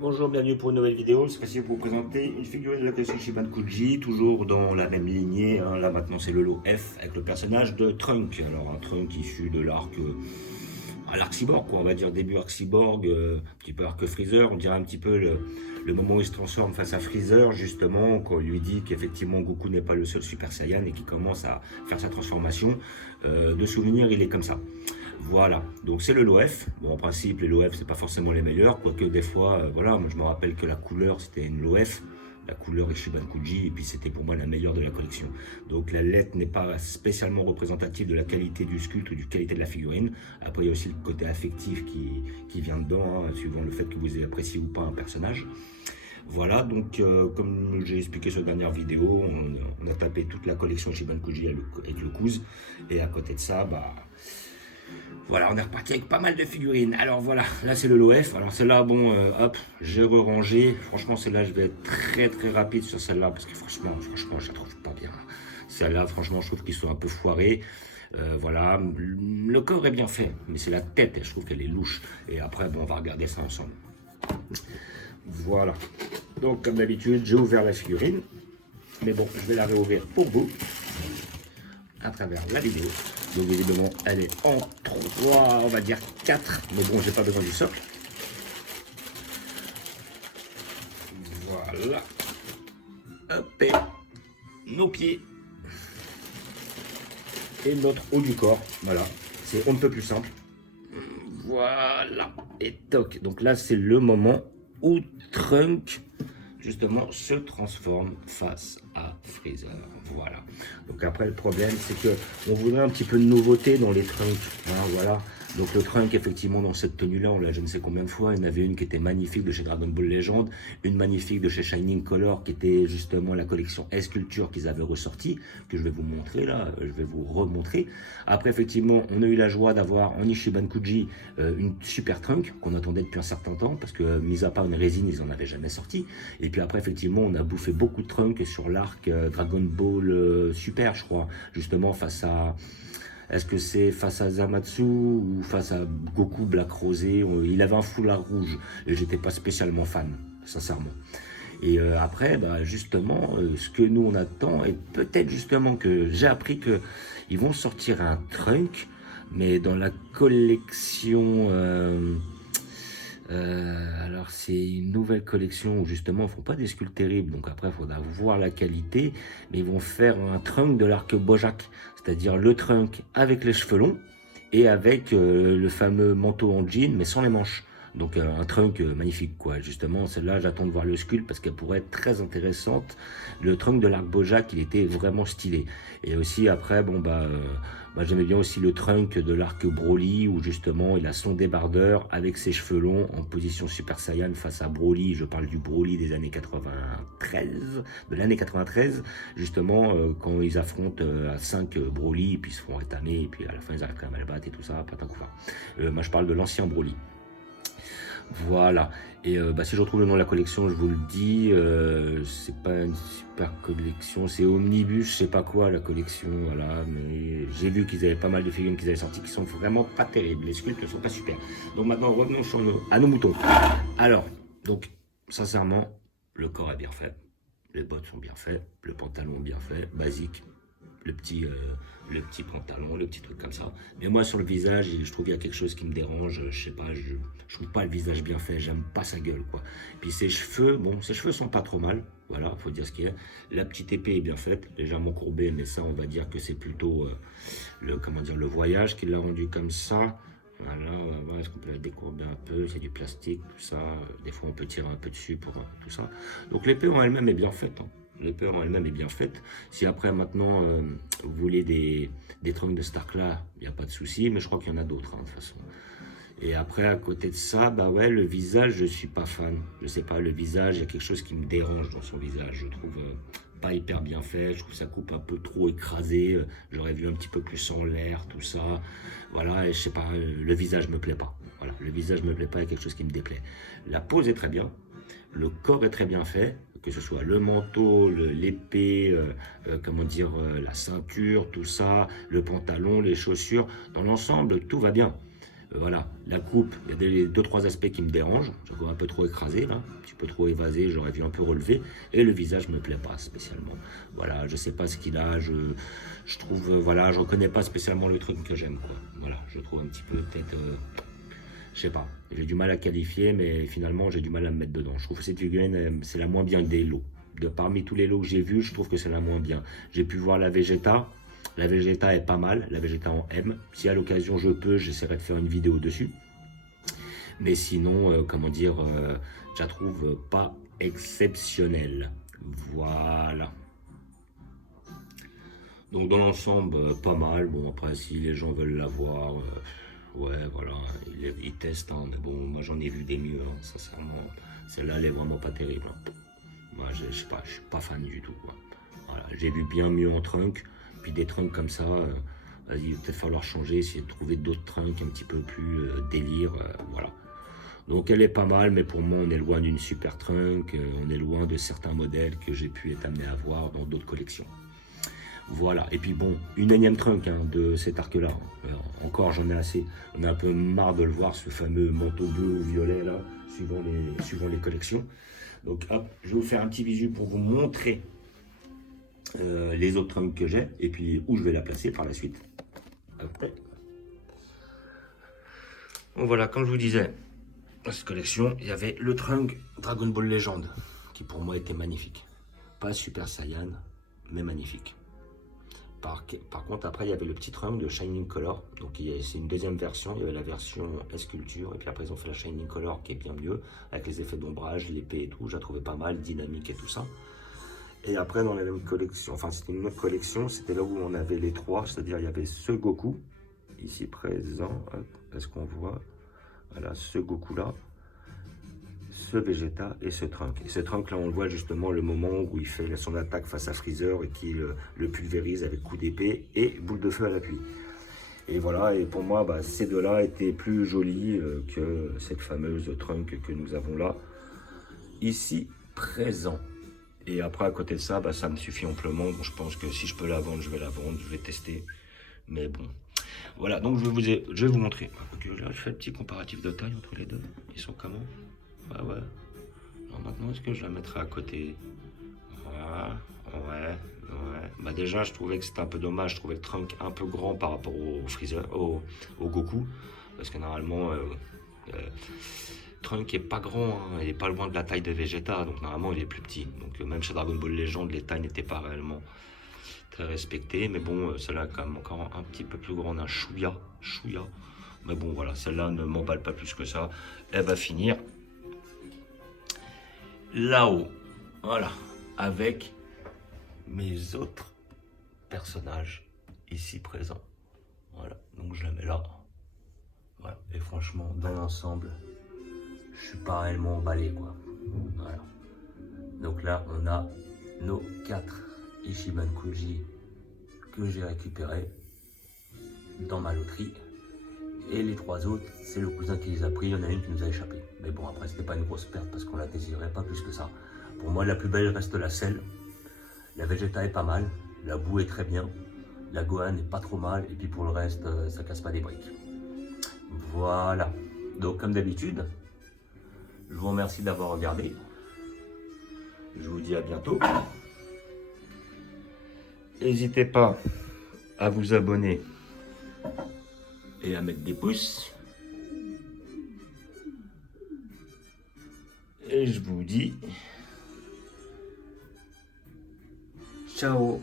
Bonjour, bienvenue pour une nouvelle vidéo. Cette fois-ci, pour vous présenter une figurine de la collection Shibankuji, toujours dans la même lignée. Là, maintenant, c'est le lot F avec le personnage de Trunk. Alors, un Trunk issu de l'arc, à l'arc cyborg, quoi, on va dire début arc cyborg, un petit peu arc Freezer. On dirait un petit peu le moment où il se transforme face à Freezer, justement, quand on lui dit qu'effectivement Goku n'est pas le seul Super Saiyan et qu'il commence à faire sa transformation. De souvenir, il est comme ça. Voilà, donc c'est le LOF. Bon, en principe, les LOF, c'est pas forcément les meilleurs, quoique des fois, voilà, moi je me rappelle que la couleur, c'était une LOF, la couleur Ishibankuji, et puis c'était pour moi la meilleure de la collection. Donc la lettre n'est pas spécialement représentative de la qualité du sculpte ou du qualité de la figurine. Après, il y a aussi le côté affectif qui vient dedans, hein, suivant le fait que vous appréciez ou pas un personnage. Voilà, donc comme j'ai expliqué sur la dernière vidéo, on a tapé toute la collection Shibankuji avec le Kuz, et à côté de ça, bah... Voilà, on est reparti avec pas mal de figurines. Alors voilà, là c'est le LOF. Alors celle-là, bon, hop, j'ai re-rangé. Franchement, celle-là, je vais être très rapide sur celle-là parce que franchement, je la trouve pas bien. Celle-là, franchement, je trouve qu'ils sont un peu foirés. Voilà, le corps est bien fait, mais c'est la tête, je trouve qu'elle est louche. Et après, bon, on va regarder ça ensemble. Voilà. Donc, comme d'habitude, j'ai ouvert la figurine. Mais bon, je vais la réouvrir pour vous à travers la vidéo. Donc évidemment, elle est en 3, on va dire 4, mais bon, j'ai pas besoin du socle. Voilà. Hop, et nos pieds. Et notre haut du corps. Voilà. C'est on ne peut plus simple. Voilà. Et toc. Donc là, c'est le moment où Trunk, justement, se transforme face à Freezer. Voilà. Donc après, le problème, c'est que on voudrait un petit peu de nouveauté dans les Trunks. Hein, voilà. Donc le Trunk, effectivement, dans cette tenue-là, on l'a je ne sais combien de fois. Il y en avait une qui était magnifique de chez Dragon Ball Legend, une magnifique de chez Shining Color, qui était justement la collection S-Culture qu'ils avaient ressorti, que je vais vous montrer là, je vais vous remontrer. Après, effectivement, on a eu la joie d'avoir en Ishibankuji une super Trunk qu'on attendait depuis un certain temps, parce que, mis à part une résine, ils en avaient jamais sorti. Et puis après, effectivement, on a bouffé beaucoup de Trunks sur l'arc Dragon Ball Super, je crois, justement face à... Est-ce que c'est face à Zamatsu ou face à Goku Black Rosé? Il avait un foulard rouge et j'étais pas spécialement fan, sincèrement. Et après, bah, justement, ce que nous on attend, et peut-être justement que j'ai appris que ils vont sortir un Trunk, mais dans la collection... alors c'est une nouvelle collection où justement ils font pas des sculptes terribles, donc après il faudra voir la qualité, mais ils vont faire un Trunk de l'arc Bojack, c'est-à-dire le Trunk avec les cheveux longs et avec le fameux manteau en jean mais sans les manches. Donc un Trunk magnifique quoi, justement celle-là j'attends de voir le sculpte parce qu'elle pourrait être très intéressante. Le Trunk de l'arc Bojack il était vraiment stylé. Et aussi après bon j'aimais bien aussi le Trunk de l'arc Broly où justement il a son débardeur avec ses cheveux longs en position Super Saiyan face à Broly. Je parle du Broly des années 93, de l'année 93, justement quand ils affrontent à 5 Broly, puis ils se font rétamer, et puis à la fin ils arrivent quand même à le battre et tout ça, patin couffin. Moi je parle de l'ancien Broly. Voilà, et si je retrouve le nom de la collection, je vous le dis, c'est pas une super collection, c'est Omnibus, je sais pas quoi la collection, voilà, mais j'ai vu qu'ils avaient pas mal de figurines qu'ils avaient sorties qui sont vraiment pas terribles, les sculptes ne sont pas super. Donc maintenant revenons à nos moutons. Alors, donc sincèrement, le corps est bien fait, les bottes sont bien faites, le pantalon bien fait, basique, le petit pantalon, le petit truc comme ça. Mais moi, sur le visage, je trouve qu'il y a quelque chose qui me dérange. Je sais pas, je trouve pas le visage bien fait. J'aime pas sa gueule, quoi. Puis ses cheveux, bon, ses cheveux sont pas trop mal. Voilà, faut dire ce qu'il y a. La petite épée est bien faite, légèrement courbée, mais ça, on va dire que c'est plutôt le voyage qui l'a rendu comme ça. Voilà, est-ce qu'on peut la décourber un peu? C'est du plastique, tout ça. Des fois, on peut tirer un peu dessus pour tout ça. Donc, l'épée en elle-même est bien faite, hein. L'épée en elle-même est bien faite. Si après, maintenant, vous voulez des trunks de Stark-là, il n'y a pas de souci, mais je crois qu'il y en a d'autres, hein, de toute façon. Et après, à côté de ça, bah ouais, le visage, je suis pas fan. Je sais pas, le visage, il y a quelque chose qui me dérange dans son visage. Je trouve pas hyper bien fait. Je trouve sa coupe un peu trop écrasée. J'aurais vu un petit peu plus en l'air, tout ça. Voilà, et je sais pas, le visage me plaît pas. Voilà, le visage me plaît pas, il y a quelque chose qui me déplaît. La pose est très bien. Le corps est très bien fait, que ce soit le manteau, l'épée, la ceinture, tout ça, le pantalon, les chaussures. Dans l'ensemble, tout va bien. Voilà, la coupe, il y a des 2-3 aspects qui me dérangent. J'ai encore un peu trop écrasé là, un petit peu trop évasé, j'aurais dû un peu relever. Et le visage me plaît pas spécialement. Voilà, je sais pas ce qu'il a, je trouve, voilà, je reconnais pas spécialement le truc que j'aime, quoi. Voilà, je trouve un petit peu peut-être, je sais pas, j'ai du mal à qualifier, mais finalement j'ai du mal à me mettre dedans. Je trouve que cette figurine, c'est la moins bien des lots. Parmi tous les lots que j'ai vus, je trouve que c'est la moins bien. J'ai pu voir la Vegeta. La Vegeta est pas mal, la Vegeta en M. Si à l'occasion je peux, j'essaierai de faire une vidéo dessus. Mais sinon, comment dire, je la trouve pas exceptionnelle. Voilà. Donc dans l'ensemble, pas mal. Bon, après, si les gens veulent la voir, ouais, voilà, ils testent. Hein, mais bon, moi j'en ai vu des mieux, hein, sincèrement. Celle-là, elle est vraiment pas terrible. Hein. Moi, je sais pas, je suis pas fan du tout. Quoi. Voilà, j'ai vu bien mieux en trunk. Puis des trunks comme ça, vas-y, il va peut-être falloir changer, essayer de trouver d'autres trunks un petit peu plus délire. Voilà. Donc elle est pas mal, mais pour moi, on est loin d'une super trunk. On est loin de certains modèles que j'ai pu être amené à voir dans d'autres collections. Voilà, et puis bon, une énième trunk hein, de cet arc-là. Encore, j'en ai assez. On a un peu marre de le voir, ce fameux manteau bleu ou violet là, suivant les collections. Donc hop, je vais vous faire un petit visu pour vous montrer les autres trunks que j'ai et puis où je vais la placer par la suite. Hop. Bon voilà, comme je vous disais, dans cette collection, il y avait le trunk Dragon Ball Legend qui pour moi était magnifique. Pas Super Saiyan, mais magnifique. Par contre, après, il y avait le petit trunk de Shining Color. Donc, c'est une deuxième version. Il y avait la version S-Culture. Et puis après, ils ont fait la Shining Color qui est bien mieux. Avec les effets d'ombrage, l'épée et tout. Je la trouvais pas mal, dynamique et tout ça. Et après, dans la même collection, enfin, c'était une autre collection. C'était là où on avait les trois. C'est-à-dire, il y avait ce Goku, ici présent. Est-ce qu'on voit? Voilà, ce Goku-là. Ce Vegeta et ce Trunk. Et ce Trunk là on le voit justement le moment où il fait son attaque face à Freezer et qui le pulvérise avec coup d'épée et boule de feu à l'appui. Et voilà, et pour moi bah, ces deux là étaient plus jolis que cette fameuse Trunk que nous avons là, ici présent. Et après à côté de ça, bah, ça me suffit amplement. Bon, je pense que si je peux la vendre, je vais la vendre, je vais tester. Mais bon, voilà, donc je vais vous montrer. Là, je fais un petit comparatif de taille entre les deux. Ils sont comment? Bah ouais. Alors maintenant, est-ce que je la mettrai à côté? Ouais. Bah déjà, je trouvais que c'était un peu dommage. Je trouvais le trunk un peu grand par rapport au Freezer, au Goku. Parce que normalement, trunk est pas grand. Hein, il est pas loin de la taille de Vegeta. Donc normalement, il est plus petit. Donc même chez Dragon Ball Legend, les tailles n'étaient pas réellement très respectées. Mais bon, celle-là est quand même encore un petit peu plus grande. Un chouïa. Mais bon, voilà, celle-là ne m'emballe pas plus que ça. Elle va finir là-haut, voilà, avec mes autres personnages ici présents. Voilà, donc je la mets là. Voilà, et franchement, dans l'ensemble, je suis pas réellement emballé, quoi. Voilà. Donc là, on a nos 4 Ichiban Kuji que j'ai récupérés dans ma loterie. Et les 3 autres, c'est le cousin qui les a pris. Il y en a une qui nous a échappé. Mais bon, après, c'était pas une grosse perte parce qu'on la désirait pas plus que ça. Pour moi, la plus belle reste la selle. La Vegeta est pas mal. La boue est très bien. La Gohan est pas trop mal. Et puis pour le reste, ça casse pas des briques. Voilà. Donc, comme d'habitude, je vous remercie d'avoir regardé. Je vous dis à bientôt. N'hésitez pas à vous abonner et à mettre des pouces. Et je vous dis ciao.